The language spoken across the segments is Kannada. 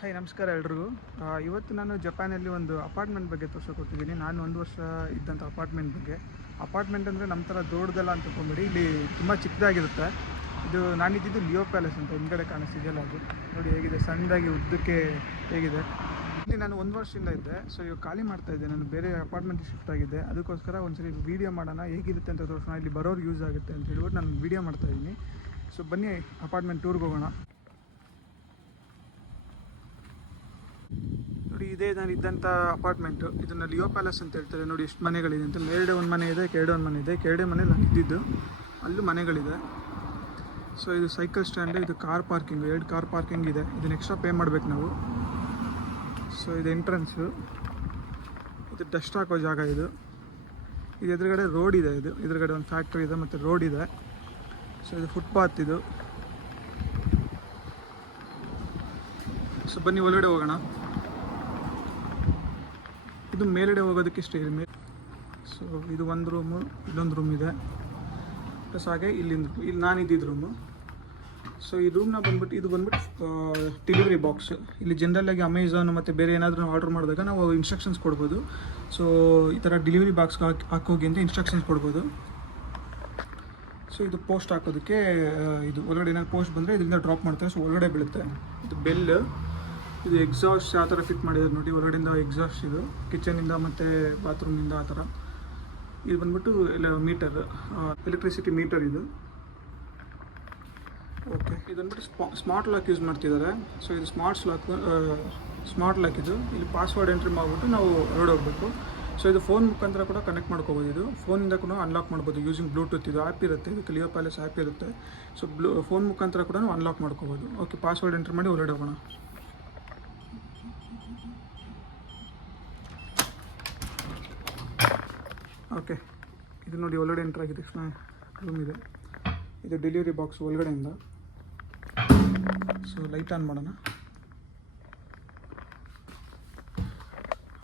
ಹಾಯ್ ನಮಸ್ಕಾರ ಎಲ್ರಿಗೂ. ಇವತ್ತು ನಾನು ಜಪಾನಲ್ಲಿ ಒಂದು ಅಪಾರ್ಟ್ಮೆಂಟ್ ಬಗ್ಗೆ ತೋರಿಸ್ಕೊಟ್ಟಿದ್ದೀನಿ. ನಾನು 1 ವರ್ಷ ಇದ್ದಂಥ ಅಪಾರ್ಟ್ಮೆಂಟ್ ಬಗ್ಗೆ. ಅಪಾರ್ಟ್ಮೆಂಟ್ ಅಂದರೆ ನಮ್ಮ ಥರ ದೊಡ್ಡದಲ್ಲ ಅಂತ ತಿಳ್ಕೊಂಬೇಡಿ, ಇಲ್ಲಿ ತುಂಬ ಚಿಕ್ಕದಾಗಿರುತ್ತೆ. ಇದು ನಾನಿದ್ದಿದ್ದು ಲಿಯೋ ಪ್ಯಾಲೇಸ್ ಅಂತ ಹಿಂದ್ಗಡೆ ಕಾಣಿಸ್ತಿದೆಯಲ್ಲ, ಅದು ನೋಡಿ ಹೇಗಿದೆ, ಸಣ್ಣದಾಗಿ ಉದ್ದಕ್ಕೆ ಹೇಗಿದೆ. ಇಲ್ಲಿ ನಾನು 1 ವರ್ಷದಿಂದ ಇದ್ದೆ. ಸೊ ಇವಾಗ ಖಾಲಿ ಮಾಡ್ತಾ ಇದ್ದೆ, ನಾನು ಬೇರೆ ಅಪಾರ್ಟ್ಮೆಂಟಿಗೆ ಶಿಫ್ಟ್ ಆಗಿದ್ದೆ. ಅದಕ್ಕೋಸ್ಕರ ಒಂದ್ಸರಿ ವೀಡಿಯೋ ಮಾಡೋಣ, ಹೇಗಿರುತ್ತೆ ಅಂತ ತೋರಿಸೋಣ, ಇಲ್ಲಿ ಬರೋರು ಯೂಸ್ ಆಗುತ್ತೆ ಅಂತ ಹೇಳ್ಬಿಟ್ಟು ನಾನು ವೀಡಿಯೋ ಮಾಡ್ತಾಯಿದ್ದೀನಿ. ಸೊ ಬನ್ನಿ ಅಪಾರ್ಟ್ಮೆಂಟ್ ಟೂರ್ಗೆ ಹೋಗೋಣ. ನೋಡಿ, ಇದೇ ನಾನು ಇದ್ದಂಥ ಅಪಾರ್ಟ್ಮೆಂಟು. ಇದನ್ನು ಲಿಯೋ ಪ್ಯಾಲೇಸ್ ಅಂತ ಹೇಳ್ತಾರೆ. ನೋಡಿ ಎಷ್ಟು ಮನೆಗಳಿದೆ ಅಂತ. ಮೇಲ್ಗಡೆ ಒಂದು ಮನೆ ಇದೆ, ಕೆಳಗಡೆ ಒಂದು ಮನೆ ಇದೆ. ಕೆಳಗಡೆ ಮನೇಲಿ ನಾನು ಇದ್ದಿದ್ದು, ಅಲ್ಲೂ ಮನೆಗಳಿದೆ. ಸೊ ಇದು ಸೈಕಲ್ ಸ್ಟ್ಯಾಂಡು, ಇದು ಕಾರ್ ಪಾರ್ಕಿಂಗು, 2 ಕಾರ್ ಪಾರ್ಕಿಂಗ್ ಇದೆ. ಇದನ್ನು ಎಕ್ಸ್ಟ್ರಾ ಪೇ ಮಾಡಬೇಕು ನಾವು. ಸೊ ಇದು ಎಂಟ್ರೆನ್ಸು, ಇದು ಡಸ್ಟ್ ಹಾಕೋ ಜಾಗ. ಇದು ಎದುರುಗಡೆ ರೋಡ್ ಇದೆ. ಇದು ಎದುರುಗಡೆ ಒಂದು ಫ್ಯಾಕ್ಟ್ರಿ ಇದೆ ಮತ್ತು ರೋಡ್ ಇದೆ. ಸೊ ಇದು ಫುಟ್ಪಾತ್ ಇದು. ಸೊ ಬನ್ನಿ ಒಳಗಡೆ ಹೋಗೋಣ. ಇದು ಮೇಲ್ಗಡೆ ಹೋಗೋದಕ್ಕೆ ಇಷ್ಟ ಇದೆ. ಸೊ ಇದು ಒಂದು ರೂಮು, ಇಲ್ಲೊಂದು ರೂಮ್ ಇದೆ, ಪ್ಲಸ್ ಹಾಗೆ ಇಲ್ಲಿ ನಾನಿದ್ದಿದ್ದು ರೂಮು. ಸೊ ಈ ರೂಮ್ನ ಬಂದ್ಬಿಟ್ಟು, ಇದು ಬಂದ್ಬಿಟ್ಟು ಡೆಲಿವರಿ ಬಾಕ್ಸ್. ಇಲ್ಲಿ ಜನರಲ್ಲಾಗಿ ಅಮೆಝಾನ್ ಮತ್ತು ಬೇರೆ ಏನಾದರೂ ಆರ್ಡ್ರ್ ಮಾಡಿದಾಗ ನಾವು ಇನ್ಸ್ಟ್ರಕ್ಷನ್ಸ್ ಕೊಡ್ಬೋದು. ಸೊ ಈ ಥರ ಡೆಲಿವರಿ ಬಾಕ್ಸ್ಗೆ ಹಾಕೋಗಿ ಅಂತ ಇನ್ಸ್ಟ್ರಕ್ಷನ್ಸ್ ಕೊಡ್ಬೋದು. ಸೊ ಇದು ಪೋಸ್ಟ್ ಹಾಕೋದಕ್ಕೆ, ಇದು ಒಳಗಡೆ ಏನಾದ್ರು ಪೋಸ್ಟ್ ಬಂದರೆ ಇದರಿಂದ ಡ್ರಾಪ್ ಮಾಡ್ತಾರೆ. ಸೊ ಒಳಗಡೆ ಬೀಳುತ್ತೆ. ಇದು ಬೆಲ್, ಇದು ಎಕ್ಸಾಸ್ಟ್ ಯಾವ ಥರ ಫಿಟ್ ಮಾಡಿದ್ದಾರೆ ನೋಡಿ, ಒಳಗಡೆಯಿಂದ ಎಕ್ಸಾಸ್ಟ್. ಇದು ಕಿಚನಿಂದ ಮತ್ತು ಬಾತ್ರೂಮಿಂದ ಆ ಥರ. ಇದು ಬಂದ್ಬಿಟ್ಟು ಮೀಟರ್, ಎಲೆಕ್ಟ್ರಿಸಿಟಿ ಮೀಟರ್ ಇದು. ಓಕೆ, ಇದು ಬಂದ್ಬಿಟ್ಟು ಸ್ಮಾರ್ಟ್ ಲಾಕ್ ಯೂಸ್ ಮಾಡ್ತಿದ್ದಾರೆ. ಸೊ ಇದು ಸ್ಮಾರ್ಟ್ ಲಾಕ್ ಇದು. ಇಲ್ಲಿ ಪಾಸ್ವರ್ಡ್ ಎಂಟ್ರಿ ಮಾಡಿಬಿಟ್ಟು ನಾವು ಹೊರಡೆ ಹೋಗಬೇಕು. ಸೊ ಇದು ಫೋನ್ ಮುಖಾಂತರ ಕೂಡ ಕನೆಕ್ಟ್ ಮಾಡ್ಕೋಬೋದು. ಇದು ಫೋನಿಂದ ಕೂಡ ಅನ್ಲಾಕ್ ಮಾಡ್ಬೋದು ಯೂಸಿಂಗ್ ಬ್ಲೂಟೂತ್. ಇದು ಆ್ಯಪ್ ಇರುತ್ತೆ, ಇದಕ್ಕೆ ಲಿಯೋ ಪ್ಯಾಲೇಸ್ ಆ್ಯಪ್ ಇರುತ್ತೆ. ಸೊ ಫೋನ್ ಮುಖಾಂತರ ಕೂಡ ನಾವು ಅನ್ಲಾಕ್ ಮಾಡ್ಕೋಬೋದು. ಓಕೆ, ಪಾಸ್ವರ್ಡ್ ಎಂಟ್ರಿ ಮಾಡಿ ಹೊರಡೆ ಹೋಗೋಣ. ಓಕೆ, ಇದು ನೋಡಿ ಒಳಗಡೆ ಎಂಟ್ರ್ ಆಗಿದ ತಕ್ಷಣ ರೂಮ್ ಇದೆ. ಇದು ಡೆಲಿವರಿ ಬಾಕ್ಸ್ ಒಳಗಡೆಯಿಂದ. ಸೊ ಲೈಟ್ ಆನ್ ಮಾಡೋಣ.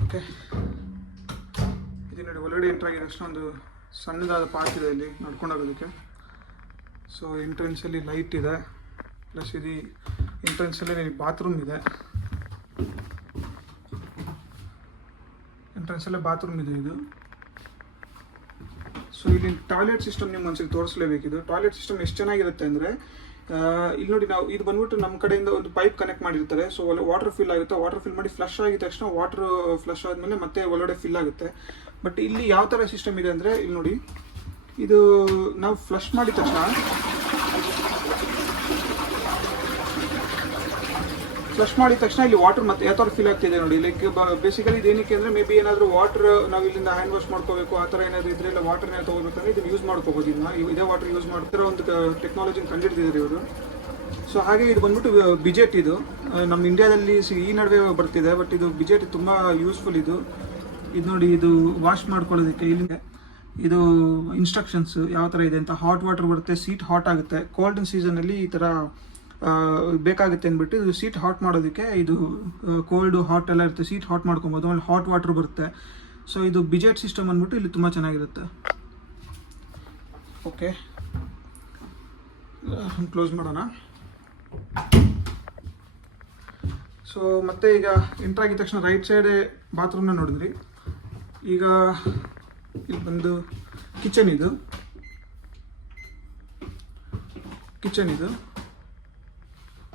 ಓಕೆ, ಇದು ನೋಡಿ ಒಳಗಡೆ ಎಂಟ್ರ್ ಆಗಿದ ತಕ್ಷಣ ಒಂದು ಸಣ್ಣದಾದ ಪಾರ್ಕ್ ಇದೆ ಇಲ್ಲಿ ನಡ್ಕೊಂಡು ಹೋಗೋದಕ್ಕೆ. ಸೊ ಎಂಟ್ರೆನ್ಸಲ್ಲಿ ಲೈಟ್ ಇದೆ, ಪ್ಲಸ್ ಇದು ಎಂಟ್ರೆನ್ಸಲ್ಲಿ ಬಾತ್ರೂಮ್ ಇದೆ. ಎಂಟ್ರೆನ್ಸಲ್ಲೇ ಬಾತ್ರೂಮ್ ಇದೆ ಇದು. ಸೊ ಇಲ್ಲಿ ಟಾಯ್ಲೆಟ್ ಸಿಸ್ಟಮ್ ನಿಮ್ಗೆ ಒಂದ್ಸರಿ ತೋರಿಸಲೇಬೇಕಿದು. ಟಾಯ್ಲೆಟ್ ಸಿಸ್ಟಮ್ ಎಷ್ಟು ಚೆನ್ನಾಗಿರುತ್ತೆ ಅಂದರೆ, ಇಲ್ಲಿ ನೋಡಿ, ನಾವು ಇದು ಬಂದ್ಬಿಟ್ಟು ನಮ್ಮ ಕಡೆಯಿಂದ ಒಂದು ಪೈಪ್ ಕನೆಕ್ಟ್ ಮಾಡಿರ್ತಾರೆ. ಸೊ ವಾಟರ್ ಫಿಲ್ ಆಗುತ್ತೆ. ವಾಟರ್ ಫಿಲ್ ಮಾಡಿ ಫ್ಲಶ್ ಆಗಿದ ತಕ್ಷಣ ವಾಟರ್ ಫ್ಲಶ್ ಆದಮೇಲೆ ಮತ್ತೆ ಒಳಗಡೆ ಫಿಲ್ ಆಗುತ್ತೆ. ಬಟ್ ಇಲ್ಲಿ ಯಾವ ಥರ ಸಿಸ್ಟಮ್ ಇದೆ ಅಂದರೆ, ಇಲ್ಲಿ ನೋಡಿ, ಇದು ನಾವು ಫ್ಲಶ್ ಮಾಡಿದ ತಕ್ಷಣ ಇಲ್ಲಿ ವಾಟರ್ ಮತ್ತೆ ಯಾವ ಥರ ಫಿಲ್ ಆಗ್ತಿದೆ ನೋಡಿ. ಲೈಕ್ ಬೇಸಿಕಲಿ ಇದೇನಕ್ಕೆ ಅಂದರೆ, ಮೇ ಬಿ ಏನಾದರೂ ವಾಟರ್ ನಾವು ಇಲ್ಲಿಂದ ಹ್ಯಾಂಡ್ ವಾಶ್ ಮಾಡ್ಕೋಬೇಕು, ಆ ಥರ ಏನಾದರೂ ಇದ್ರೆ, ಇಲ್ಲ ವಾಟರ್ನ ತೊಗೋಬೇಕಂದ್ರೆ ಇದನ್ನು ಯೂಸ್ ಮಾಡ್ಕೋಬೋದು. ಇದೇ ವಾಟರ್ ಯೂಸ್ ಮಾಡ್ತಿರೋ ಒಂದು ಟೆಕ್ನಾಲಜಿನ ಕಂಡಿಡ್ತಿದ್ದಾರೆ ಇವರು. ಸೊ ಹಾಗೆ ಇದು ಬಂದ್ಬಿಟ್ಟು ಬಿಜೆಟ್. ಇದು ನಮ್ಮ ಇಂಡಿಯಾದಲ್ಲಿ ಈ ನಡುವೆ ಬರ್ತಿದೆ, ಬಟ್ ಇದು ಬಿಜೆಟ್ ತುಂಬ ಯೂಸ್ಫುಲ್ ಇದು. ಇದು ನೋಡಿ, ಇದು ವಾಶ್ ಮಾಡ್ಕೊಳ್ಳೋದಕ್ಕೆ ಇಲ್ಲಿಂದ ಇದು ಇನ್ಸ್ಟ್ರಕ್ಷನ್ಸ್ ಯಾವ ಥರ ಇದೆ ಅಂತ. ಹಾಟ್ ವಾಟರ್ ಬರುತ್ತೆ, ಸೀಟ್ ಹಾಟ್ ಆಗುತ್ತೆ. ಕೋಲ್ಡ್ ಸೀಸನಲ್ಲಿ ಈ ಥರ ಬೇಕಾಗುತ್ತೆ ಅಂದ್ಬಿಟ್ಟು ಇದು ಸೀಟ್ ಹಾಟ್ ಮಾಡೋದಕ್ಕೆ, ಇದು ಕೋಲ್ಡು ಹಾಟ್ ಎಲ್ಲ ಇರುತ್ತೆ, ಸೀಟ್ ಹಾಟ್ ಮಾಡ್ಕೊಬೋದು. ಆಮೇಲೆ ಹಾಟ್ ವಾಟರ್ ಬರುತ್ತೆ. ಸೊ ಇದು ಬಿಜೆಟ್ ಸಿಸ್ಟಮ್ ಅಂದ್ಬಿಟ್ಟು ಇಲ್ಲಿ ತುಂಬ ಚೆನ್ನಾಗಿರುತ್ತೆ. ಓಕೆ, ಕ್ಲೋಸ್ ಮಾಡೋಣ. ಸೊ ಮತ್ತೆ ಈಗ ಎಂಟ್ರ್ ಆಗಿದ ತಕ್ಷಣ ರೈಟ್ ಸೈಡ್ ಬಾತ್ರೂಮ್ನ ನೋಡಿದ್ರಿ. ಈಗ ಇಲ್ಲಿ ಬಂದು ಕಿಚನ್ ಇದು.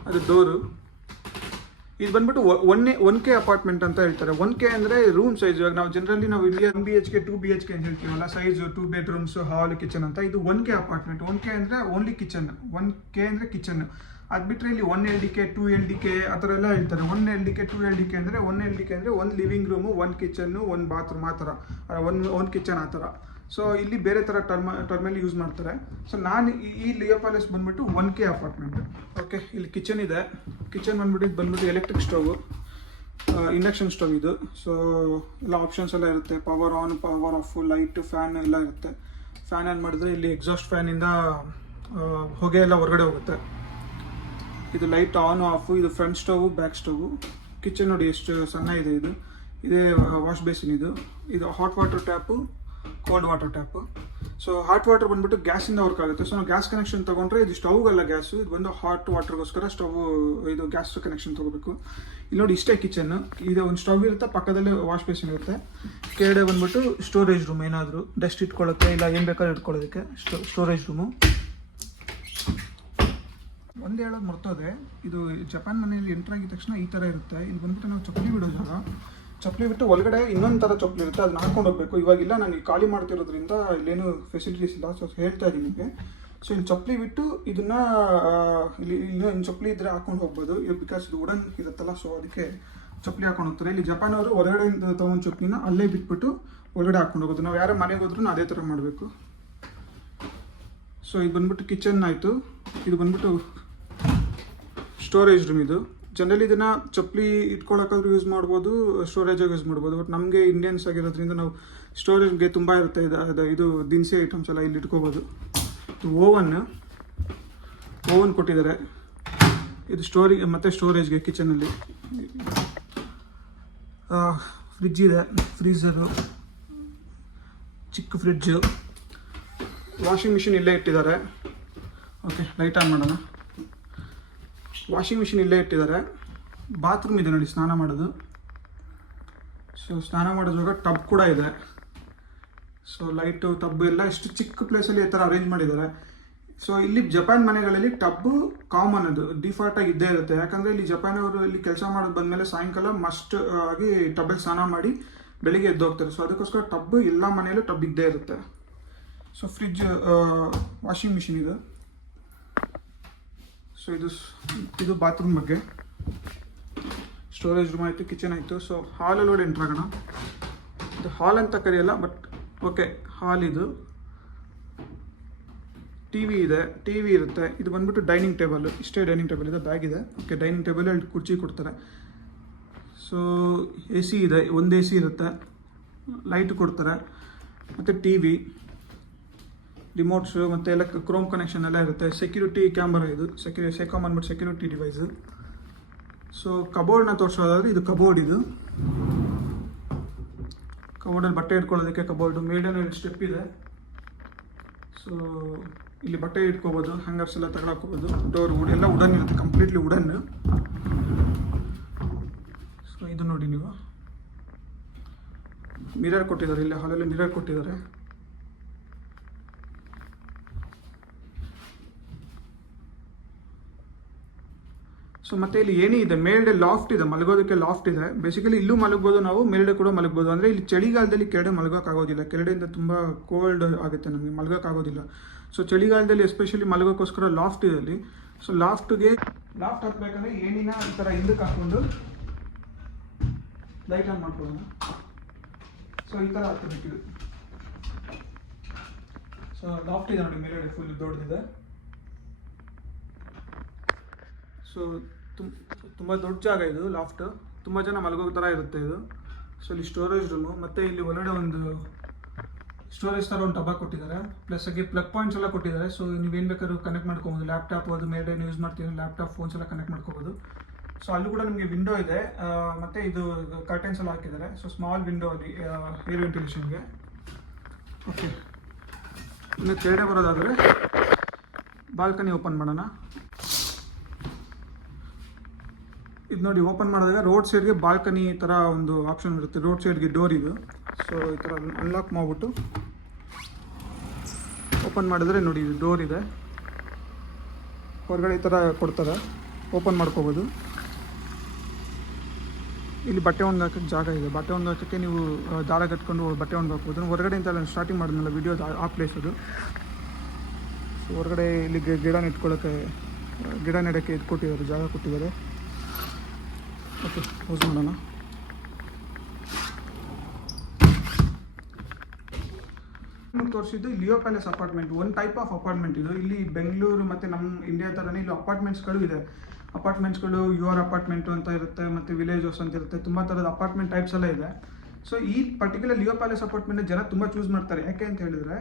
ಅದು ಡೋರು. ಇದು ಬಂದ್ಬಿಟ್ಟು 1K ಅಪಾರ್ಟ್ಮೆಂಟ್ ಅಂತ ಹೇಳ್ತಾರೆ. 1K ಅಂದರೆ ರೂಮ್ ಸೈಜ್. ಇವಾಗ ನಾವು ಜನರಲಿ ನಾವು ಇಂಡಿಯಾ 1 BHK 2 BHK ಅಂತ ಹೇಳ್ತೀವಲ್ಲ, ಸೈಜು 2 ಬೆಡ್ರೂಮ್ಸ್, ಹಾಲ್, ಕಿಚನ್ ಅಂತ. ಇದು 1K ಅಪಾರ್ಟ್ಮೆಂಟ್. 1K ಅಂದರೆ ಓನ್ಲಿ ಕಿಚನ್. 1K ಅಂದರೆ ಕಿಚನ್. ಅದು ಬಿಟ್ಟರೆ ಇಲ್ಲಿ 1 LDK 2 LDK ಆ ಥರ ಎಲ್ಲ ಹೇಳ್ತಾರೆ. 1 LDK 2 LDK ಅಂದರೆ 1 LDK ಅಂದರೆ 1 ಲಿವಿಂಗ್ ರೂಮು, 1 ಕಿಚನ್ನು, 1 ಬಾತ್ರೂಮ್ ಆ ಥರ, 1 ಕಿಚನ್ ಆ ಥರ. ಸೊ ಇಲ್ಲಿ ಬೇರೆ ಥರ ಟರ್ಮಲ್ಲಿ ಯೂಸ್ ಮಾಡ್ತಾರೆ. ಸೊ ನಾನು ಈ ಲಿಯೋ ಪ್ಯಾಲೇಸ್ ಬಂದ್ಬಿಟ್ಟು 1K ಅಪಾರ್ಟ್ಮೆಂಟ್. ಓಕೆ, ಇಲ್ಲಿ ಕಿಚನ್ ಇದೆ. ಕಿಚನ್ ಬಂದ್ಬಿಟ್ಟು ಎಲೆಕ್ಟ್ರಿಕ್ ಸ್ಟವ್, ಇಂಡಕ್ಷನ್ ಸ್ಟವ್ ಇದು. ಸೊ ಎಲ್ಲ ಆಪ್ಷನ್ಸ್ ಎಲ್ಲ ಇರುತ್ತೆ. Power on, power of, light, fan ಎಲ್ಲ ಇರುತ್ತೆ. ಫ್ಯಾನ್ ಆನ್ ಮಾಡಿದ್ರೆ ಇಲ್ಲಿ ಎಕ್ಸಾಸ್ಟ್ ಫ್ಯಾನಿಂದ ಹೊಗೆ ಎಲ್ಲ ಹೊರಗಡೆ ಹೋಗುತ್ತೆ. ಇದು ಲೈಟ್ ಆನ್ ಆಫ್. ಇದು front stove, back stove. Kitchen ನೋಡಿ ಎಷ್ಟು ಸಣ್ಣ ಇದೆ. ಇದೇ ವಾಶ್ ಬೇಸಿನ್ ಇದು. Hot water tap, cold water tap. So hot water ಬಂದ್ಬಿಟ್ಟು ಗ್ಯಾಸಿಂದ ವರ್ಕ್ ಆಗುತ್ತೆ. ಸೊ ನಾವು ಗ್ಯಾಸ್ ಕನೆಕ್ಷನ್ ತೊಗೊಂಡ್ರೆ ಇದು ಸ್ಟವ್ಗಲ್ಲ ಗ್ಯಾಸು, ಇದು ಬಂದು ಹಾಟ್ ವಾಟರ್ಗೋಸ್ಕರ ಇದು ಗ್ಯಾಸ್ ಕನೆಕ್ಷನ್ ತೊಗೋಬೇಕು. ಇಲ್ಲಿ ನೋಡಿ ಇಷ್ಟೇ ಕಿಚನ್. ಇದು ಒಂದು ಸ್ಟವ್ ಇರುತ್ತೆ, ಪಕ್ಕದಲ್ಲೇ ವಾಶ್ ಬೇಸಿನ್ ಇರುತ್ತೆ. ಕೆಳಗಡೆ ಬಂದ್ಬಿಟ್ಟು ಸ್ಟೋರೇಜ್ ರೂಮ್, ಏನಾದರೂ ಡಸ್ಟ್ ಇಟ್ಕೊಳ್ಳೋಕ್ಕೆ ಇಲ್ಲ ಏನು ಬೇಕಾದ್ರೂ ಇಟ್ಕೊಳ್ಳೋದಕ್ಕೆ ಸ್ಟೋರೇಜ್ ರೂಮು. ಒಂದು ಹೇಳೋದು ಮರ್ತೋದೆ, ಇದು ಜಪಾನ್ ಮನೆಯಲ್ಲಿ ಎಂಟ್ರ್ ಆಗಿದ ತಕ್ಷಣ ಈ ಥರ ಇರುತ್ತೆ. ಇಲ್ಲಿ ಬಂದ್ಬಿಟ್ಟು ನಾವು ಚಪ್ಪಲಿ ಬಿಡೋ ಜಾಗ, ಚಪ್ಪಲಿ ಬಿಟ್ಟು ಒಳಗಡೆ ಇನ್ನೊಂದು ಥರ ಚಪ್ಪಲಿ ಇರುತ್ತೆ, ಅದನ್ನ ಹಾಕೊಂಡು ಹೋಗಬೇಕು. ಇವಾಗಿಲ್ಲ, ನಾನು ಈಗ ಖಾಲಿ ಮಾಡ್ತಿರೋದ್ರಿಂದ ಇಲ್ಲೇನು ಫೆಸಿಲಿಟೀಸ್ ಇಲ್ಲ. ಸೊ ಹೇಳ್ತಾ ಇದ್ದೀನಿ ನಿಮಗೆ. ಸೊ ಇಲ್ಲಿ ಚಪ್ಪಲಿ ಬಿಟ್ಟು ಇದನ್ನು ಇಲ್ಲಿ ಇನ್ನು ಚಪ್ಪಲಿ ಇದ್ದರೆ ಹಾಕೊಂಡು ಹೋಗ್ಬೋದು, ಬಿಕಾಸ್ ಇದು ವುಡನ್ ಇರುತ್ತಲ್ಲ, ಸೊ ಅದಕ್ಕೆ ಚಪ್ಪಲಿ ಹಾಕೊಂಡು ಹೋಗ್ತಾರೆ. ಇಲ್ಲಿ ಜಪಾನ್ ಅವರು ಹೊರಗಡೆ ತೊಗೊಂಡು ಚಪ್ಪಲಿನ ಅಲ್ಲೇ ಬಿಟ್ಬಿಟ್ಟು ಒಳಗಡೆ ಹಾಕೊಂಡು ಹೋಗೋದು. ನಾವು ಯಾರೋ ಮನೆಗೆ ಹೋದ್ರೂ ಅದೇ ಥರ ಮಾಡಬೇಕು. ಸೊ ಇದು ಬಂದ್ಬಿಟ್ಟು ಕಿಚನ್ ಆಯಿತು. ಇದು ಬಂದ್ಬಿಟ್ಟು ಸ್ಟೋರೇಜ್ ರೂಮ್. ಇದು ಜನರಲಿ ಇದನ್ನು ಚಪ್ಪಲಿ ಇಟ್ಕೊಳ್ಳೋಕ್ಕಾದ್ರೂ ಯೂಸ್ ಮಾಡ್ಬೋದು, ಸ್ಟೋರೇಜಾಗಿ ಯೂಸ್ ಮಾಡ್ಬೋದು. ಬಟ್ ನಮಗೆ ಇಂಡಿಯನ್ಸ್ ಆಗಿರೋದ್ರಿಂದ ನಾವು ಸ್ಟೋರೇಜ್ಗೆ ತುಂಬ ಇರುತ್ತೆ. ಇದು ದಿನಸಿ ಐಟಮ್ಸ್ ಎಲ್ಲ ಇಲ್ಲಿ ಇಟ್ಕೋಬೋದು. ಇದು ಓವನ್ ಕೊಟ್ಟಿದ್ದಾರೆ. ಇದು ಸ್ಟೋರೇಜ್ಗೆ ಕಿಚನಲ್ಲಿ. ಫ್ರಿಜ್ ಇದೆ, ಫ್ರೀಝರು, ಚಿಕ್ಕ ಫ್ರಿಡ್ಜು, ವಾಷಿಂಗ್ ಮಿಷಿನ್ ಇಲ್ಲೇ ಇಟ್ಟಿದ್ದಾರೆ. ಓಕೆ, ಲೈಟ್ ಆನ್ ಮಾಡೋಣ. ವಾಷಿಂಗ್ ಮಿಷಿನ್ ಇಲ್ಲೇ ಇಟ್ಟಿದ್ದಾರೆ. ಬಾತ್ರೂಮ್ ಇದೆ ನೋಡಿ, ಸ್ನಾನ ಮಾಡೋದು. ಸೊ ಸ್ನಾನ ಮಾಡೋದ್ರಾಗ ಟಬ್ ಕೂಡ ಇದೆ. ಸೊ ಲೈಟು ಟಬ್ ಎಲ್ಲ ಎಷ್ಟು ಚಿಕ್ಕ ಪ್ಲೇಸಲ್ಲಿ ಈ ಥರ ಅರೇಂಜ್ ಮಾಡಿದ್ದಾರೆ. ಸೊ ಇಲ್ಲಿ ಜಪಾನ್ ಮನೆಗಳಲ್ಲಿ ಟಬ್ಬು ಕಾಮನ್, ಅದು ಡಿಫಾಲ್ಟಾಗಿ ಇದ್ದೇ ಇರುತ್ತೆ. ಯಾಕಂದರೆ ಇಲ್ಲಿ ಜಪಾನ್ ಅವರು ಇಲ್ಲಿ ಕೆಲಸ ಮಾಡೋದು ಬಂದಮೇಲೆ ಸಾಯಂಕಾಲ ಮಸ್ಟ್ ಆಗಿ ಟಬ್ಬಲ್ಲಿ ಸ್ನಾನ ಮಾಡಿ ಬೆಳಿಗ್ಗೆ ಎದ್ದು ಹೋಗ್ತಾರೆ. ಸೊ ಅದಕ್ಕೋಸ್ಕರ ಟಬ್ಬು ಎಲ್ಲ ಮನೆಯಲ್ಲೂ ಟಬ್ ಇದ್ದೇ ಇರುತ್ತೆ. ಸೊ ಫ್ರಿಜ್, ವಾಷಿಂಗ್ ಮಿಷಿನ್ ಇದು. ಸೊ ಇದು ಬಾತ್ರೂಮ್ ಬಗ್ಗೆ. ಸ್ಟೋರೇಜ್ ರೂಮ್ ಆಯಿತು, ಕಿಚನ್ ಆಯಿತು. ಸೊ ಹಾಲಲ್ಲಿ ಎಂಟ್ರ್ ಆಗೋಣ. ಇದು ಹಾಲ್ ಅಂತ ಕರೆಯಲ್ಲ, ಬಟ್ ಓಕೆ ಹಾಲ್. ಇದು ಟಿ ವಿ ಇದೆ, ಟಿ ವಿ ಇರುತ್ತೆ. ಇದು ಬಂದ್ಬಿಟ್ಟು ಡೈನಿಂಗ್ ಟೇಬಲ್, ಇಷ್ಟೇ ಡೈನಿಂಗ್ ಟೇಬಲ್ ಇದೆ, ಬ್ಯಾಗ್ ಇದೆ. ಓಕೆ, ಡೈನಿಂಗ್ ಟೇಬಲ್ ಅಲ್ಲಿ ಕುರ್ಚಿ ಕೊಡ್ತಾರೆ. ಸೊ ಎ ಸಿ ಇದೆ, ಒಂದು ಎ ಸಿ ಇರುತ್ತೆ, ಲೈಟ್ ಕೊಡ್ತಾರೆ, ಮತ್ತು ಟಿ ವಿ, ರಿಮೋಟ್ಸು ಮತ್ತು ಎಲ್ಲ ಕ್ರೋಮ್ ಕನೆಕ್ಷನ್ ಎಲ್ಲ ಇರುತ್ತೆ. ಸೆಕ್ಯೂರಿಟಿ ಕ್ಯಾಮರಾ, ಇದು ಸೆಕಾಮ್ ಅಂದ್ಬಿಟ್ಟು ಸೆಕ್ಯೂರಿಟಿ ಡಿವೈಸು. ಸೊ ಕಬೋರ್ಡ್ನ ತೋರಿಸೋದಾದ್ರೆ ಇದು ಕಬೋರ್ಡ್. ಇದು ಕಬೋರ್ಡಲ್ಲಿ ಬಟ್ಟೆ ಇಟ್ಕೊಳ್ಳೋದಕ್ಕೆ ಕಬೋರ್ಡು. ಮೇಲ್ಗಡೆ ಸ್ಟೆಪ್ ಇದೆ. ಸೊ ಇಲ್ಲಿ ಬಟ್ಟೆ ಇಟ್ಕೋಬೋದು, ಹ್ಯಾಂಗರ್ಸ್ ಎಲ್ಲ ತಗೊಳಕೋಬೋದು. ಡೋರ್ ಎಲ್ಲ ವುಡನ್ ಇರುತ್ತೆ, ಕಂಪ್ಲೀಟ್ಲಿ ವುಡನ್. ಸೊ ಇದು ನೋಡಿ ನೀವು, ಮಿರರ್ ಕೊಟ್ಟಿದ್ದಾರೆ, ಇಲ್ಲಿ ಹಾಲಲ್ಲಿ ಮಿರರ್ ಕೊಟ್ಟಿದ್ದಾರೆ. ಸೊ ಮತ್ತು ಇಲ್ಲಿ ಏನೇ ಇದೆ, ಮೇಲ್ಗಡೆ ಲಾಫ್ಟ್ ಇದೆ, ಮಲಗೋದಕ್ಕೆ ಲಾಫ್ಟ್ ಇದೆ. ಬೇಸಿಕಲಿ ಇಲ್ಲೂ ಮಲಗ್ಬೋದು ನಾವು, ಮೇಲ್ಗಡೆ ಕೂಡ ಮಲಗ್ಬೋದು. ಅಂದರೆ ಇಲ್ಲಿ ಚಳಿಗಾಲದಲ್ಲಿ ಕೆಳಗಡೆ ಮಲಗೋಕ್ಕಾಗೋದಿಲ್ಲ, ಕೆಳಗಡೆಯಿಂದ ತುಂಬ ಕೋಲ್ಡ್ ಆಗುತ್ತೆ, ನಮಗೆ ಮಲಗೋಕ್ಕಾಗೋದಿಲ್ಲ. ಸೊ ಚಳಿಗಾಲದಲ್ಲಿ ಎಸ್ಪೆಷಲಿ ಮಲಗೋಕ್ಕೋಸ್ಕರ ಲಾಫ್ಟ್ ಇದೆ ಅಲ್ಲಿ. ಸೊ ಲಾಫ್ಟ್ ಹಾಕಬೇಕಂದ್ರೆ ಏನಿನ ಈ ಥರ ಹಿಂದಕ್ಕೆ ಹಾಕ್ಕೊಂಡು ಲೈಟ್ ಆನ್ ಮಾಡ್ಕೊಳ್ಳೋಣ. ಸೊ ಈ ಥರ ಹಾಕಬೇಕಿದೆ. ಸೊ ಲಾಫ್ಟ್ ಇದೆ ನೋಡಿ, ಮೇಲ್ಗಡೆ ಫುಲ್ ದೊಡ್ಡದಿದೆ. ಸೊ ತುಂಬ ದೊಡ್ಡ ಜಾಗ ಇದು, ಲಾಫ್ಟ್. ತುಂಬ ಜನ ಮಲಗೋ ಥರ ಇರುತ್ತೆ ಇದು. ಸೊ ಇಲ್ಲಿ ಸ್ಟೋರೇಜ್ ರೂಮು, ಮತ್ತು ಇಲ್ಲಿ ಒಳಗಡೆ ಒಂದು ಸ್ಟೋರೇಜ್ ಥರ ಒಂದು ಟಬ ಕೊಟ್ಟಿದ್ದಾರೆ. ಪ್ಲಸ್ ಆಗಿ ಪ್ಲಗ್ ಪಾಯಿಂಟ್ಸ್ ಎಲ್ಲ ಕೊಟ್ಟಿದ್ದಾರೆ. ಸೊ ನೀವೇನು ಬೇಕಾದ್ರೂ ಕನೆಕ್ಟ್ ಮಾಡ್ಕೊಬೋದು. ಲ್ಯಾಪ್ಟಾಪ್ ಅದು ಮೇಲೆ ಯೂಸ್ ಮಾಡ್ತೀವಿ, ಲ್ಯಾಪ್ಟಾಪ್ ಫೋನ್ಸ್ ಎಲ್ಲ ಕನೆಕ್ಟ್ ಮಾಡ್ಕೋಬೋದು. ಸೊ ಅಲ್ಲೂ ಕೂಡ ನಿಮಗೆ ವಿಂಡೋ ಇದೆ, ಮತ್ತು ಇದು ಕರ್ಟನ್ಸ್ ಎಲ್ಲ ಹಾಕಿದ್ದಾರೆ. ಸೊ ಸ್ಮಾಲ್ ವಿಂಡೋ ಅಲ್ಲಿ ಏರ್ ವೆಂಟಿಲೇಷನ್ಗೆ. ಓಕೆ, ಇನ್ನು ಕೆಳಗಡೆ ಬರೋದಾದರೆ ಬಾಲ್ಕನಿ ಓಪನ್ ಮಾಡೋಣ. ಇದು ನೋಡಿ, ಓಪನ್ ಮಾಡಿದಾಗ ರೋಡ್ ಸೈಡ್ಗೆ ಬಾಲ್ಕನಿ ಥರ ಒಂದು ಆಪ್ಷನ್ ಇರುತ್ತೆ. ರೋಡ್ ಸೈಡ್ಗೆ ಡೋರ್ ಇದು. ಸೊ ಈ ಥರ ಅನ್ಲಾಕ್ ಮಾಡಿಬಿಟ್ಟು ಓಪನ್ ಮಾಡಿದ್ರೆ ನೋಡಿ, ಇದು ಡೋರ್ ಇದೆ. ಹೊರಗಡೆ ಈ ಥರ ಕೊಡ್ತಾರೆ, ಓಪನ್ ಮಾಡ್ಕೋಬೋದು. ಇಲ್ಲಿ ಬಟ್ಟೆ ಒಣಗಾಕೋಕ್ಕೆ ಜಾಗ ಇದೆ. ಬಟ್ಟೆ ಒಣಗಾಕೋಕ್ಕೆ ನೀವು ದಾರ ಕಟ್ಕೊಂಡು ಬಟ್ಟೆ ಒಣಗಾಕ್ಬೋದು. ಹೊರಗಡೆ ಅಂತ ಸ್ಟಾರ್ಟಿಂಗ್ ಮಾಡಿದ್ನಲ್ಲ ವಿಡಿಯೋ, ಆ ಪ್ಲೇಸ್ ಅದು. ಸೊ ಹೊರಗಡೆ ಇಲ್ಲಿ ಗಿಡ ನೆಡೋಕ್ಕೆ ಇದು ಕೊಟ್ಟಿದ್ದಾರೆ, ಜಾಗ ಕೊಟ್ಟಿದ್ದಾರೆ. ಓಕೆ, ಕ್ಲೋಸ್ ಮಾಡೋಣ. ತೋರಿಸಿದ್ದು ಲಿಯೋ ಪ್ಯಾಲೇಸ್ ಅಪಾರ್ಟ್ಮೆಂಟ್, ಒಂದು ಟೈಪ್ ಆಫ್ ಅಪಾರ್ಟ್ಮೆಂಟ್ ಇದು. ಇಲ್ಲಿ ಬೆಂಗಳೂರು ಮತ್ತು ನಮ್ಮ ಇಂಡಿಯಾ ಥರನೇ ಇಲ್ಲಿ ಅಪಾರ್ಟ್ಮೆಂಟ್ಸ್ಗಳು ಇದೆ. ಅಪಾರ್ಟ್ಮೆಂಟ್ಸ್ಗಳು ಯುವರ್ ಅಪಾರ್ಟ್ಮೆಂಟು ಅಂತ ಇರುತ್ತೆ, ಮತ್ತು ವಿಲೇಜ್ ಹೌಸ್ ಅಂತ ಇರುತ್ತೆ. ತುಂಬ ಥರದ ಅಪಾರ್ಟ್ಮೆಂಟ್ ಟೈಪ್ಸ್ ಎಲ್ಲ ಇದೆ. ಸೊ ಈ ಪರ್ಟಿಕ್ಯುಲರ್ ಲಿಯೋ ಪ್ಯಾಲೇಸ್ ಅಪಾರ್ಟ್ಮೆಂಟ್ ಜನ ತುಂಬ ಚೂಸ್ ಮಾಡ್ತಾರೆ. ಯಾಕೆ ಅಂತ ಹೇಳಿದ್ರೆ,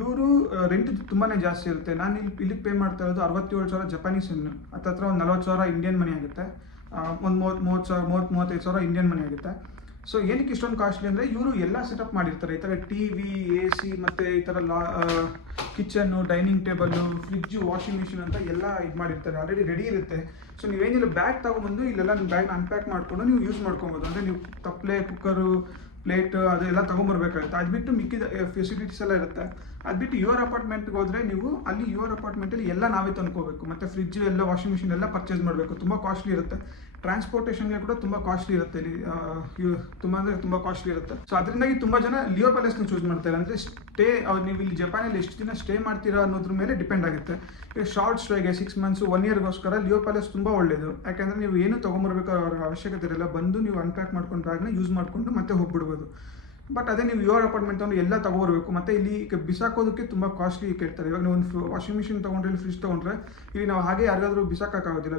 ಇವರು ರೆಂಟ್ ತುಂಬಾ ಜಾಸ್ತಿ ಇರುತ್ತೆ. ನಾನು ಇಲ್ಲಿಗೆ ಪೇ ಮಾಡ್ತಾ ಇರೋದು 67,000 ಜಪಾನೀಸ್ ಇನ್ನು, ಹತ್ತಿರ ಒಂದು 40,000 ಇಂಡಿಯನ್ ಮನಿ ಆಗುತ್ತೆ. ಒಂದು 35,000 ಇಂಡಿಯನ್ ಮನಿ ಆಗುತ್ತೆ. ಸೊ ಏನಕ್ಕೆ ಇಷ್ಟೊಂದು ಕಾಸ್ಟ್ಲಿ ಅಂದರೆ ಇವರು ಎಲ್ಲ ಸೆಟಪ್ ಮಾಡಿರ್ತಾರೆ, ಈ ಥರ ಟಿವಿ, AC ಮತ್ತು ಈ ಥರ kitchen, dining table, fridge, washing machine ಅಂತ ಎಲ್ಲ ಇದು ಮಾಡಿರ್ತಾರೆ, ಆಲ್ರೆಡಿ ರೆಡಿ ಇರುತ್ತೆ. ಸೊ ನೀವೇನಿಲ್ಲ ಬ್ಯಾಗ್ ತೊಗೊಂಬಂದು ಇಲ್ಲೆಲ್ಲ ನಿಮ್ಮ ಬ್ಯಾಗ್ನ ಅನ್ಪ್ಯಾಕ್ ಮಾಡಿಕೊಂಡು ನೀವು ಯೂಸ್ ಮಾಡ್ಕೊಬೋದು. ಅಂದರೆ ನೀವು ತಪ್ಪಲೆ, ಕುಕ್ಕರು, ಪ್ಲೇಟ್ ಅದೆಲ್ಲ ತೊಗೊಂಬರ್ಬೇಕಾಗುತ್ತೆ. ಅದು ಬಿಟ್ಟು ಮಿಕ್ಕಿದ ಫೆಸಿಲಿಟೀಸ್ ಎಲ್ಲ ಇರುತ್ತೆ. ಅದು ಬಿಟ್ಟು ಯುವರ್ ಅಪಾರ್ಟ್ಮೆಂಟ್ಗೆ ಹೋದರೆ ನೀವು ಅಲ್ಲಿ ಯುವರ್ ಅಪಾರ್ಟ್ಮೆಂಟಲ್ಲಿ ಎಲ್ಲ ನಾವೇ ತಂದ್ಕೋಬೇಕು, ಮತ್ತು ಫ್ರಿಜ್ಜು ಎಲ್ಲ, ವಾಷಿಂಗ್ ಮಿಷಿನ್ ಎಲ್ಲ ಪರ್ಚೇಸ್ ಮಾಡಬೇಕು. ತುಂಬ ಕಾಸ್ಟ್ಲಿ ಇರುತ್ತೆ. ಟ್ರಾನ್ಸ್ಪೋರ್ಟೇಷನ್ಗೆ ಕೂಡ ತುಂಬ ಕಾಸ್ಟ್ಲಿ ಇರುತ್ತೆ ಇಲ್ಲಿ, ತುಂಬ ಅಂದರೆ ತುಂಬ ಕಾಸ್ಟ್ಲಿ ಇರುತ್ತೆ. ಸೊ ಅದರಿಂದಾಗಿ ತುಂಬ ಜನ ಲಿಯೋ ಪ್ಯಾಲೇಸ್ನ ಚೂಸ್ ಮಾಡ್ತಾರೆ. ಅಂದರೆ ಸ್ಟೇ, ನೀವು ಇಲ್ಲಿ ಜಪಾನಲ್ಲಿ ಎಷ್ಟು ದಿನ ಸ್ಟೇ ಮಾಡ್ತೀರಾ ಅನ್ನೋದ್ರ ಮೇಲೆ ಡಿಪೆಂಡ್ ಆಗುತ್ತೆ. ಈಗ ಶಾರ್ಟ್ ಸ್ಟೇಗೆ 6 months 1 yearಗೋಸ್ಕರ ಲಿಯೋ ಪ್ಯಾಲೇಸ್ ತುಂಬ ಒಳ್ಳೆಯದು. ಯಾಕೆಂದರೆ ನೀವು ಏನು ತೊಗೊಂಬರ್ಬೇಕು ಅವ್ರ ಅವಶ್ಯಕತೆ ಇರಲ್ಲ, ಬಂದು ನೀವು ಅನ್ಪ್ಯಾಕ್ ಮಾಡ್ಕೊಂಡು ಬ್ಯಾಗ್ನ ಯೂಸ್ ಮಾಡಿಕೊಂಡು ಮತ್ತೆ ಹೋಗ್ಬಿಡ್ಬೋದು. ಬಟ್ ಅದೇ ನೀವು ಯುವರ್ ಅಪಾರ್ಟ್ಮೆಂಟ್ ತೊಗೊಂಡು ಎಲ್ಲ ತೊಗೊಬರ್ಬೇಕು, ಮತ್ತು ಇಲ್ಲಿ ಬಿಸಾಕೋದಕ್ಕೆ ತುಂಬ ಕಾಸ್ಟ್ಲಿ ಕೇಳ್ತಾರೆ. ಇವಾಗ ನೀವು ಒಂದು ವಾಷಿಂಗ್ ಮಿಷಿನ್ ತೊಗೊಂಡ್ರೆ, ಇಲ್ಲಿ ಫ್ರಿಜ್ ತೊಗೊಂಡ್ರೆ, ಇಲ್ಲಿ ನಾವು ಹಾಗೆ ಯಾರಿಗಾದ್ರೂ ಬಿಸಾಕೋಕ್ಕಾಗೋದಿಲ್ಲ.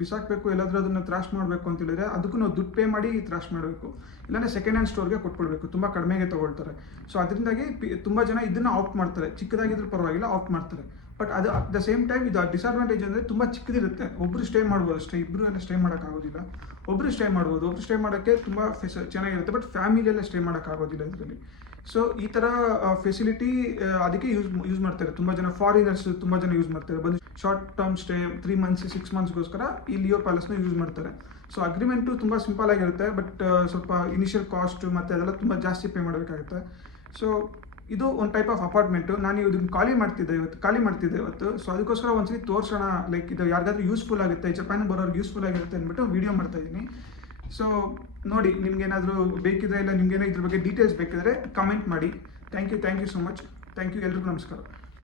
ಬಿಸಾಕಬೇಕು, ಎಲ್ಲಾದರೂ ಅದನ್ನು ತ್ರಾಶ್ ಮಾಡಬೇಕು ಅಂತ ಹೇಳಿದ್ರೆ ಅದಕ್ಕೂ ನಾವು ದುಡ್ಡು ಪೇ ಮಾಡಿ ತ್ರಾಶ್ ಮಾಡಬೇಕು, ಇಲ್ಲಾಂದರೆ ಸೆಕೆಂಡ್ ಹ್ಯಾಂಡ್ ಸ್ಟೋರ್ಗೆ ಕೊಟ್ಬಿಡ್ಬೇಕು, ತುಂಬ ಕಡಿಮೆಗೆ ತೊಗೊಳ್ತಾರೆ. ಸೊ ಅದರಿಂದಾಗಿ ತುಂಬ ಜನ ಇದನ್ನು ಆಪ್ಟ್ ಮಾಡ್ತಾರೆ, ಚಿಕ್ಕದಾಗಿದ್ರೂ ಪರವಾಗಿಲ್ಲ ಆಪ್ಟ್ ಮಾಡ್ತಾರೆ. ಬಟ್ ಅದು ಅಟ್ ದ ಸೇಮ್ ಟೈಮ್ ಇದು ಡಿಸ್ಅಡ್ವಾಂಟೇಜ್ ಅಂದರೆ ತುಂಬ ಚಿಕ್ಕದಿರುತ್ತೆ. ಒಬ್ಬರು ಸ್ಟೇ ಮಾಡ್ಬೋದು ಅಷ್ಟೇ, ಇಬ್ಬರು ಎಲ್ಲ ಸ್ಟೇ ಮಾಡೋಕ್ಕಾಗೋದಿಲ್ಲ. ಒಬ್ಬರು ಸ್ಟೇ ಮಾಡ್ಬೋದು, ಒಬ್ಬರು ಸ್ಟೇ ಮಾಡೋಕ್ಕೆ ತುಂಬ ಚೆನ್ನಾಗಿರುತ್ತೆ, ಬಟ್ ಫ್ಯಾಮಿಲಿಯೆಲ್ಲ ಸ್ಟೇ ಮಾಡೋಕ್ಕಾಗೋದಿಲ್ಲ ಇದರಲ್ಲಿ. ಸೊ ಈ ಥರ ಫೆಸಿಲಿಟಿ ಅದಕ್ಕೆ ಯೂಸ್ ಮಾಡ್ತಾರೆ ತುಂಬ ಜನ. ಫಾರಿನರ್ಸ್ ತುಂಬ ಜನ ಯೂಸ್ ಮಾಡ್ತಾರೆ, ಬಂದು ಶಾರ್ಟ್ ಟರ್ಮ್ ಸ್ಟೇ 3 months 6 monthsಗೋಸ್ಕರ ಈ ಲಿಯೋ ಪ್ಯಾಲೇಸ್ನ ಯೂಸ್ ಮಾಡ್ತಾರೆ. ಸೊ ಅಗ್ರಿಮೆಂಟು ತುಂಬ ಸಿಂಪಲ್ ಆಗಿರುತ್ತೆ, ಬಟ್ ಸ್ವಲ್ಪ ಇನಿಷಿಯಲ್ ಕಾಸ್ಟು ಮತ್ತು ಅದೆಲ್ಲ ತುಂಬ ಜಾಸ್ತಿ ಪೇ ಮಾಡಬೇಕಾಗುತ್ತೆ. ಸೊ ಇದು ಒಂದು ಟೈಪ್ ಆಫ್ ಅಪಾರ್ಟ್ಮೆಂಟು. ನಾನು ಇದನ್ನು ಖಾಲಿ ಮಾಡ್ತಿದ್ದೆ ಇವತ್ತು. ಸೊ ಅದಕ್ಕೋಸ್ಕರ ಒಂದ್ಸರಿ ತೋರಿಸೋಣ, ಲೈಕ್ ಇದು ಯಾರಿಗಾದ್ರೂ ಯೂಸ್ಫುಲ್ ಆಗುತ್ತೆ, ಜಪಾನ್ ಬರೋರ್ಗೆ ಯೂಸ್ಫುಲ್ ಆಗಿರುತ್ತೆ ಅಂದ್ಬಿಟ್ಟು ವೀಡಿಯೋ ಮಾಡ್ತಾಯಿದ್ದೀನಿ. ಸೊ ನೋಡಿ, ನಿಮ್ಗೇನಾದರೂ ಬೇಕಿದ್ರೆ, ಇಲ್ಲ ನಿಮ್ಗೇನೋ ಇದ್ರ ಬಗ್ಗೆ ಡೀಟೇಲ್ಸ್ ಬೇಕಿದ್ರೆ ಕಮೆಂಟ್ ಮಾಡಿ. Thank you so much. Thank you, ಎಲ್ರಿಗೂ ನಮಸ್ಕಾರ.